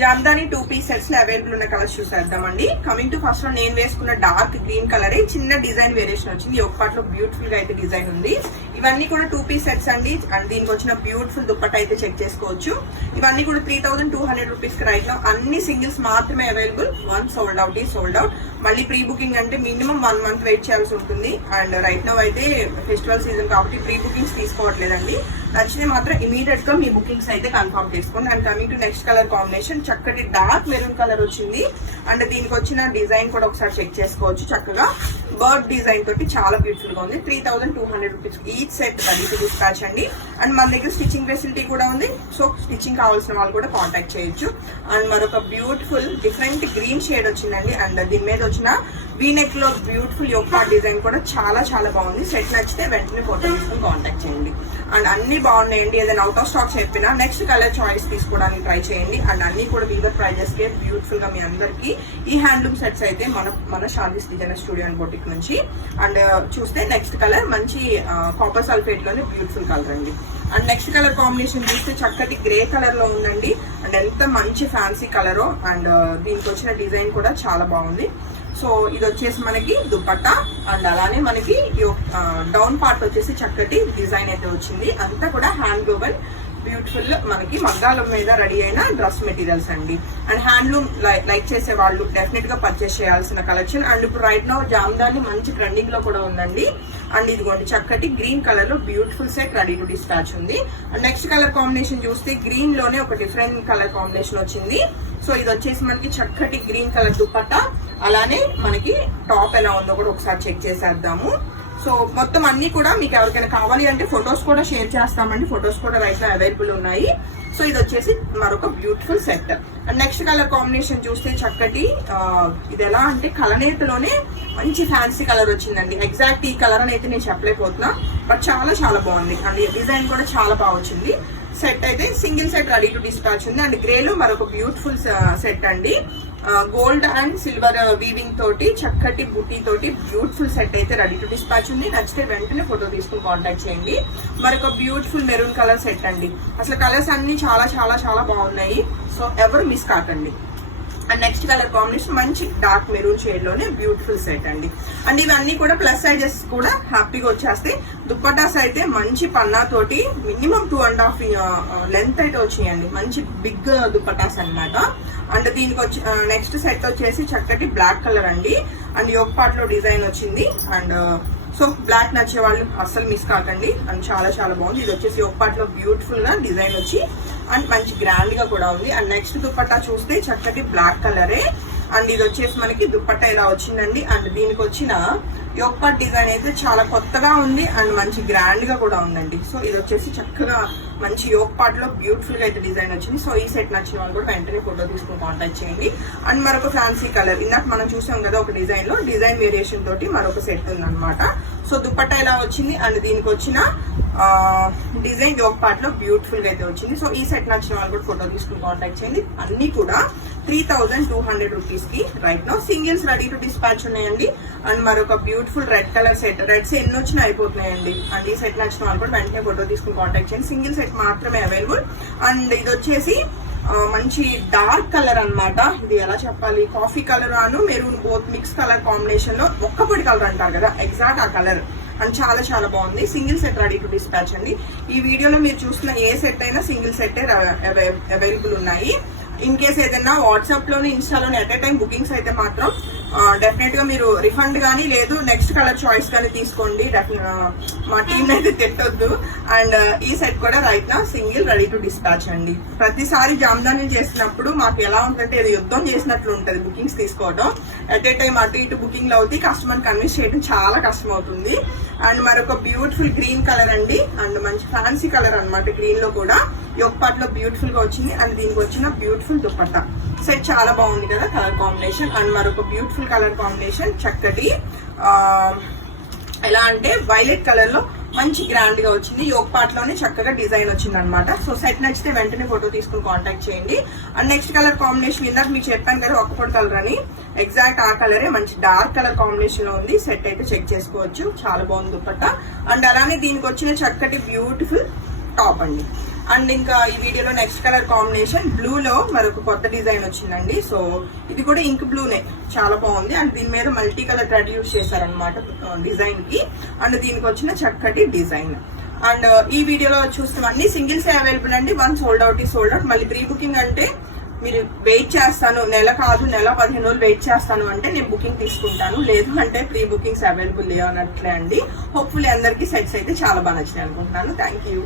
Jamdani 2 piece sets లో available ఉన్న colours చూసేద్దామండి. కమింగ్ టు ఫస్ట్ లో నేను వేసుకున్న డార్క్ గ్రీన్ కలర్ చిన్న డిజైన్ వేరియేషన్ వచ్చింది. ఒక పార్ట్ లో బ్యూటిఫుల్ గా అయితే డిజైన్ ఉంది. ఇవన్నీ కూడా 2 పీస్ సెట్స్ అండి. అండ్ దీనికి వచ్చిన బ్యూటిఫుల్ దుప్పట్ట అయితే చెక్ చేసుకోవచ్చు. ఇవన్నీ కూడా 3200 రూపీస్ కి రైట్ లో అన్ని సింగిల్స్ మాత్రమే అవైలబుల్. వన్ సోల్డ్ అవుట్ ఈ సోల్డ్ అవుట్. మళ్ళీ ప్రీ బుకింగ్ అంటే మినిమం 1 మంత్ వెయిట్ చేయాల్సి ఉంటుంది. అండ్ రైట్ నో అయితే ఫెస్టివల్ సీజన్ కాబట్టి ప్రీ బుకింగ్స్ తీసుకోవట్లేదండి. నచ్చితే మాత్రం ఇమీడియట్ గా మీ బుకింగ్స్ అయితే కన్ఫర్మ్ చేసుకోండి. And coming to next colour combination చక్కటి డార్క్ మెరూన్ కలర్ వచ్చింది. అండ్ దీనికి వచ్చిన డిజైన్ కూడా ఒకసారి చెక్ చేసుకోవచ్చు. చక్కగా బర్డ్ డిజైన్ తోటి చాలా బ్యూటిఫుల్ గా ఉంది. 3200 rupees each set ready to dispatch అండి. అండ్ మన దగ్గర స్టిచ్చింగ్ ఫెసిలిటీ కూడా ఉంది. సో స్టిచ్చింగ్ కావాల్సిన వాళ్ళు కూడా కాంటాక్ట్ చేయొచ్చు. అండ్ మరొక బ్యూటిఫుల్ డిఫరెంట్ గ్రీన్ షేడ్ వచ్చిందండి. అండ్ దీని మీద వచ్చిన వీ నెక్ లో బ్యూటిఫుల్ యొక్క డిజైన్ కూడా చాలా చాలా బాగుంది. సెట్ నచ్చితే వెంటనే ఫోటో తీసుకుని కాంటాక్ట్ చేయండి. అండ్ అన్ని బాగున్నాయండి. ఏదైనా అవుట్ ఆఫ్ స్టాక్ చెప్పినా నెక్స్ట్ కలర్ చాయిస్ తీసుకోవడానికి ట్రై చేయండి. అండ్ అన్ని కూడా వీవర్ ప్రైజెస్ కే బ్యూటిఫుల్ గా మీ అందరికి ఈ హ్యాండ్లూమ్ సెట్స్ అయితే మన శాంతి డిజైనర్ స్టూడియో అండ్ బొటిక్ నుంచి. అండ్ చూస్తే నెక్స్ట్ కలర్ మంచి కాపర్ సల్ఫేట్ లోనే బ్యూటిఫుల్ కలర్ అండి. అండ్ నెక్స్ట్ కలర్ కాంబినేషన్ చూస్తే చక్కటి గ్రే కలర్ లో ఉందండి. అండ్ ఎంత మంచి ఫ్యాన్సీ కలర్. అండ్ దీనికి వచ్చిన డిజైన్ కూడా చాలా బాగుంది. సో ఇది వచ్చేసి మనకి దుపట్టా. అండ్ అలానే మనకి డౌన్ పార్ట్ వచ్చేసి చక్కటి డిజైన్ అయితే వచ్చింది. అంతా కూడా హ్యాండ్ వోవెన్ బ్యూటిఫుల్ మనకి మగ్గాల మీద రెడీ అయిన డ్రెస్ మెటీరియల్స్ అండి. అండ్ హ్యాండ్లూమ్ లైక్ చేసే వాళ్ళు డెఫినెట్ గా పర్చేస్ చేయాల్సిన కలెక్షన్. అండ్ ఇప్పుడు రైట్ నో జామ్దాని మంచి ట్రెండింగ్ లో కూడా ఉందండి. అండ్ ఇదిగోండి చక్కటి గ్రీన్ కలర్ లో beautiful set ready to dispatch ఉంది. అండ్ నెక్స్ట్ కలర్ కాంబినేషన్ చూస్తే గ్రీన్ లోనే ఒక డిఫరెంట్ కలర్ కాంబినేషన్ వచ్చింది. సో ఇది వచ్చేసి మనకి చక్కటి గ్రీన్ కలర్ దుపట్టా. అలానే మనకి టాప్ ఎలా ఉందో కూడా ఒకసారి చెక్ చేసేద్దాము. సో మొత్తం అన్ని కూడా మీకు ఎవరికైనా కావాలి అంటే ఫొటోస్ కూడా షేర్ చేస్తామండి. ఫొటోస్ కూడా రైట్ లో అవైలబుల్ ఉన్నాయి. సో ఇది వచ్చేసి మరొక beautiful set. And next colour combination చూస్తే చక్కటి ఇది ఎలా అంటే కలనేతలోనే మంచి ఫ్యాన్సీ కలర్ వచ్చిందండి. ఎగ్జాక్ట్ ఈ కలర్ అని అయితే నేను చెప్పలేకపోతున్నా, బట్ చాలా చాలా బాగుంది. అండ్ డిజైన్ కూడా చాలా బాగా వచ్చింది. సెట్ అయితే single set ready to dispatch ఉంది. అండ్ గ్రే లో మరొక బ్యూటిఫుల్ సెట్ అండి. గోల్డ్ అండ్ సిల్వర్ వీవింగ్ తోటి చక్కటి బుటీ తోటి బ్యూటిఫుల్ సెట్ అయితే రెడీ టు డిస్పాచ్ ఉంది. నచ్చితే వెంటనే ఫోటో తీసుకుని కాంటాక్ట్ చేయండి. మరొక బ్యూటిఫుల్ మెరూన్ కలర్ సెట్ అండి. అసలు కలర్స్ అన్ని చాలా చాలా చాలా బాగున్నాయి. సో ఎవరు మిస్ కాకండి. అండ్ నెక్స్ట్ కలర్ కాంబినేషన్ మంచి డార్క్ మెరూన్ షేడ్ లోనే బ్యూటిఫుల్ సెట్ అండి. అండ్ ఇవన్నీ కూడా ప్లస్ సైజెస్ కూడా హ్యాపీగా వచ్చేస్తాయి. దుప్పటాస్ అయితే మంచి పన్నా తోటి మినిమం 2.5 లెంత్ అయితే వచ్చినాయండి. మంచి బిగ్ దుప్పటాస్ అన్నమాట. అండ్ దీనికి వచ్చి నెక్స్ట్ సెట్ వచ్చేసి చక్కటి బ్లాక్ కలర్ అండి. అండ్ యోక్ పార్ట్ లో డిజైన్ వచ్చింది. అండ్ సో బ్లాక్ నచ్చే వాళ్ళు అస్సలు మిస్ కాకండి. అండ్ చాలా చాలా బాగుంది. ఇది వచ్చేసి ఒక పార్ట్ లో బ్యూటిఫుల్ గా డిజైన్ వచ్చి అండ్ మంచి గ్రాండ్ గా కూడా ఉంది. అండ్ నెక్స్ట్ దుపట్టా చూస్తే చక్కటి బ్లాక్ కలరే. అండ్ ఇది వచ్చేసి మనకి దుపట్టా ఇలా వచ్చిందండి. అండ్ దీనికి వచ్చిన యోక్ పార్ట్ డిజైన్ అయితే చాలా కొత్తగా ఉంది. అండ్ మంచి గ్రాండ్ గా కూడా ఉందండి. సో ఇది వచ్చేసి చక్కగా మంచి యోక్ పార్ట్ లో బ్యూటిఫుల్ గా అయితే డిజైన్ వచ్చింది. సో ఈ సెట్ నచ్చిన వాళ్ళు కూడా వెంటనే ఫోటో తీసుకుని కాంటాక్ట్ చేయండి. అండ్ మరొక ఫ్యాన్సీ కలర్ ఇందాక మనం చూసాం కదా ఒక డిజైన్ లో డిజైన్ వేరియేషన్ తోటి మరొక సెట్ ఉందన్నమాట. సో దుపట్టా ఇలా వచ్చింది. అండ్ దీనికి వచ్చిన డిజైన్ యోక్ పార్ట్ లో బ్యూటిఫుల్ గా అయితే వచ్చింది. సో ఈ సెట్ నచ్చిన వాళ్ళు కూడా ఫోటో తీసుకుని కాంటాక్ట్ చేయండి. అన్ని కూడా 3200 రూపీస్ కి right now singles ready to dispatch ఉన్నాయండి. అండ్ మరొక beautiful red colour set. Reds ఎన్ని వచ్చినా అయిపోతున్నాయండి. అండ్ ఈ సెట్ నచ్చిన వాళ్ళు కూడా వెంటనే ఫోటో తీసుకుని కాంటాక్ట్ చేయండి. సింగిల్ సెట్ మాత్రమే అవైలబుల్. అండ్ ఇది వచ్చేసి మంచి డార్క్ కలర్ అన్నమాట. ఇది ఎలా చెప్పాలి, కాఫీ కలర్ అను maroon both mix colour combination లో ఒక్కపొడి కలర్ అంటారు కదా, ఎగ్జాక్ట్ ఆ కలర్. అండ్ చాలా చాలా బాగుంది. Single set ready to dispatch అండి. ఈ వీడియోలో మీరు చూస్తున్న ఏ సెట్ అయినా సింగిల్ సెట్ అవైలబుల్ ఉన్నాయి. ఇన్ కేస్ ఏదైనా వాట్సాప్ లోని ఇన్స్టాలోని ఎట్ ఏ టైం బుకింగ్స్ అయితే మాత్రం డెఫినెట్ గా మీరు రిఫండ్ కానీ లేదు నెక్స్ట్ కలర్ చాయిస్ కానీ తీసుకోండి. మా టీమ్ అయితే తిట్టొద్దు. అండ్ ఈ సెట్ కూడా రైట్ నా సింగిల్ రెడీ టు డిస్పాచ్ అండి. ప్రతిసారి జామ్దాని చేసినప్పుడు మాకు ఎలా ఉందంటే ఇది యుద్ధం చేసినట్లు ఉంటది బుకింగ్స్ తీసుకోవడం. ఎట్ ఏ టైం అటు ఇటు బుకింగ్ లో అవుతాయి. కస్టమర్ కన్విన్స్ చేయడం చాలా కష్టం అవుతుంది. అండ్ మరొక బ్యూటిఫుల్ గ్రీన్ కలర్ అండి. అండ్ మంచి ఫ్యాన్సీ కలర్ అనమాట. గ్రీన్ లో కూడా యోక్ పార్ట్ లో బ్యూటిఫుల్ గా వచ్చింది. అండ్ దీనికి వచ్చిన బ్యూటిఫుల్ దుపట్టా సెట్ చాలా బాగుంది కదా కలర్ కాంబినేషన్. అండ్ మరొక బ్యూటిఫుల్ కలర్ కాంబినేషన్ చక్కటి ఎలా అంటే వైలెట్ కలర్ లో మంచి గ్రాండ్ గా వచ్చింది. యోక్ పార్ట్ లోనే చక్కగా డిజైన్ వచ్చింది అనమాట. సో సెట్ నచ్చితే వెంటనే ఫోటో తీసుకుని కాంటాక్ట్ చేయండి. అండ్ నెక్స్ట్ కలర్ కాంబినేషన్ ఇందాక మీకు చెప్పాను కదా ఒక్కపొడి కలర్ అని, ఎగ్జాక్ట్ ఆ కలరే మంచి డార్క్ కలర్ కాంబినేషన్ లో ఉంది. సెట్ అయితే చెక్ చేసుకోవచ్చు. చాలా బాగుంది దుపట్టా. అండ్ అలానే దీనికి వచ్చిన చక్కటి బ్యూటిఫుల్ టాప్ అండి. అండ్ ఇంకా ఈ వీడియోలో నెక్స్ట్ కలర్ కాంబినేషన్ బ్లూ లో మరొక కొత్త డిజైన్ వచ్చిందండి. సో ఇది కూడా ఇంక్ బ్లూనే, చాలా బాగుంది. అండ్ దీని మీద మల్టీ కలర్ థ్రెడ్ యూస్ చేశారనమాట డిజైన్ కి. అండ్ దీనికి వచ్చిన చక్కటి డిజైన్. అండ్ ఈ వీడియోలో చూస్తామన్నీ సింగిల్స్ అవైలబుల్ అండి. వన్ సోల్డ్ అవుట్ ఈ సోల్డ్ అవుట్. మళ్ళీ ప్రీ బుకింగ్ అంటే మీరు వెయిట్ చేస్తాను, నెల కాదు నెల 15 రోజులు వెయిట్ చేస్తాను అంటే నేను బుకింగ్ తీసుకుంటాను, లేదు అంటే ప్రీ బుకింగ్స్ అవైలబుల్ లేవన్నట్లే అండి. హోప్ఫుల్లీ అందరికీ సెట్స్ అయితే చాలా బాగా నచ్చినాయి అనుకుంటున్నాను. Thank you.